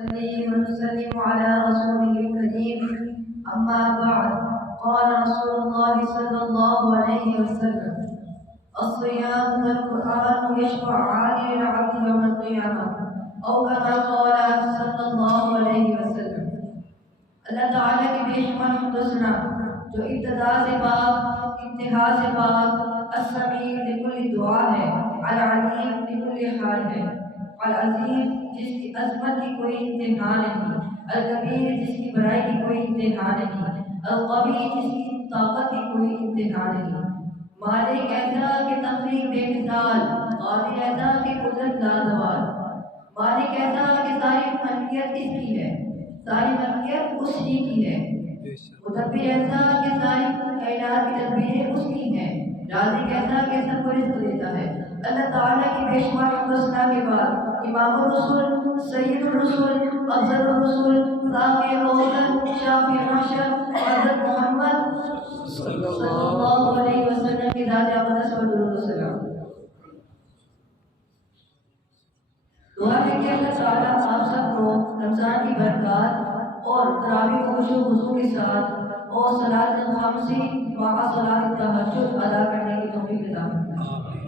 نصلي ونسلم على رسوله الكريم أما بعد. قال رسول الله صلى الله عليه وسلم: الصيام والقرآن يشفعان للعبد يوم القيامة، أو كما قال صلى الله عليه وسلم. اللہ تعالیٰ کی بے شمار حمد و ثنا جو ابتدا سے پاک انتہا سے پاک، السمیع لکل دعا ہے، العلیم لکل حال ہے، العظیم جس کی عظمت کی کوئی انتہا نہیں، الکبیر جس کی بڑائی کی کوئی انتہا نہیں، القوی جس کی طاقت کی کوئی انتہا نہیں، مالک ایسا کہ تخلیق بے مثال، قادر ایسا کہ قدرت لازوال، مالک ایسا کہ ساری ملکیت کس کی ہے، ساری ملکیت اس ہی کی ہے، مدبر ایسا کہ ساری کائنات کی تدبیریں اس کی ہیں، رازق ایسا کہ سب کو رزق دیتا ہے۔ اللہ تعالیٰ کی بے شمار حمد و ثنا کے بعد امام الرسول، سید الرسول، افضل الرسول، ساقی الاول، شافی المحشر، حضرت محمد صلی اللہ علیہ وسلم کی ذات اقدس پر درود و سلام۔ دعا ہے کہ اللہ تعالیٰ آپ سب کو رمضان کی برکات اور تراویح کو خشوع و خضوع کے ساتھ اور صلاۃ الخمسی مع صلاۃ التہجد ادا کرنے کی توفیق عطا فرمائے،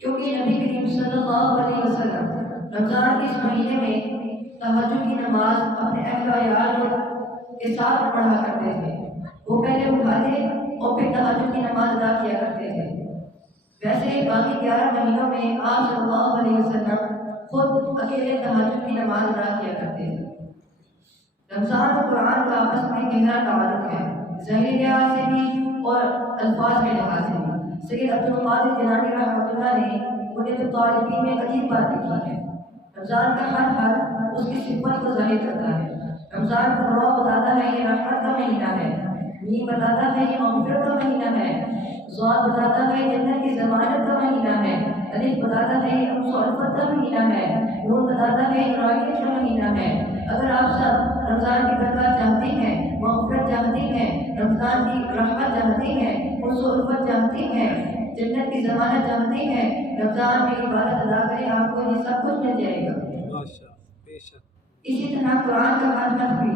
کیونکہ نبی کریم صلی اللہ علیہ وسلم رمضان کے اس مہینے میں تہجد کی نماز اپنے اہل و عیال کے ساتھ پڑھا کرتے تھے۔ وہ پہلے اٹھاتے اور پھر تہجد کی نماز ادا کیا کرتے تھے۔ ویسے باقی 11 مہینوں میں آپ صلی اللہ علیہ وسلم خود اکیلے تہجد کی نماز ادا کیا کرتے تھے۔ رمضان اور قرآن کا آپس میں گہرا تعلق ہے، ظاہری لحاظ سے بھی اور الفاظ کے لحاظ سے بھی۔ سید عبدالقادر جیلانی رحمۃ اللہ نے انہیں تو طالبین میں عجیب بات لکھی ہے، رمضان کا ہر حرف اس کی صفت کو ظاہر کرتا ہے۔ رمضان کو رو بتاتا ہے یہ رحمت کا مہینہ ہے، میم بتاتا ہے یہ مغفرت کا مہینہ ہے، ضاد بتاتا ہے جنت کی ضمانت کا مہینہ ہے، الف بتاتا ہے یہ انس و الفت کا مہینہ ہے، نون بتاتا ہے یہ رحمت کا مہینہ ہے۔ اگر آپ سب رمضان کی برکات چاہتے ہیں، مغفرت چاہتے ہیں، رمضان کی رحمت چاہتے ہیں، انس و الفت چاہتے ہیں، جنت کی ضمانت چاہتے ہیں، رمضان میں عبادت ادا کریں، آپ کو یہ سب کچھ مل جائے گا۔ اسی طرح قرآن کا ہر حرف بھی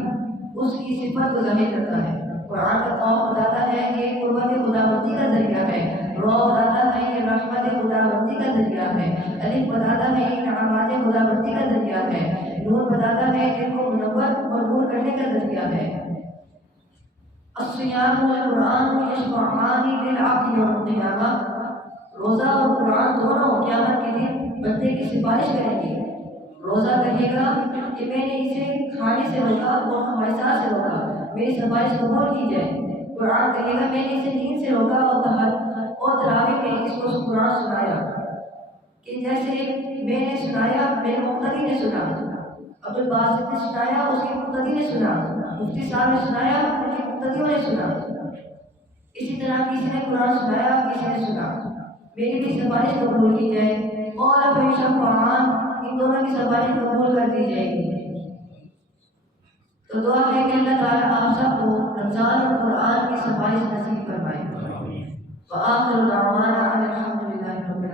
اس کی صفت کو ظاہر کرتا ہے۔ قرآن کا قوم بتاتا ہے کہ قربت خداوندی کا ذریعہ ہے، رو بتاتا ہے یہ رحمت خداوندی کا ذریعہ ہے، الف بتاتا ہے یہ نعمات خداوندی کا ذریعہ ہے، نور بتاتا ہے دل کو منور اور نور کرنے کا ذریعہ ہے۔ الصیام والقرآن یشفعان للعبد یوم القیامہ، روزہ اور قرآن دونوں قیامت کے دن بندے کی سفارش کریں گے۔ روزہ کہے گا کہ میں نے اسے کھانے سے روکا اور خواہشات سے روکا، میری سفارش قبول کی جائے۔ قرآن کہے گا میں نے اسے نیند سے روکا اور تراویح میں اس کو قرآن سنایا، کہ جیسے میں نے سنایا میرے مقتدی نے سنا، عبدالباسط نے سنایا اس کے مقتدی نے سنا، مفتی صاحب نے سنایا ان کے مقتدیوں نے سنا، اسی طرح کسی نے قرآن سنایا کسی نے سنا، میری بھی سفارش قبول کی جائے اور فیشفعان، ان دونوں کی سفارش قبول کر دی جائے گی۔ تو دعا ہے کہ اللہ تعالیٰ آپ سب کو رمضان اور قرآن کی سفارش نصیب فرمائے۔ وآخر دعوانا الحمدللہ رب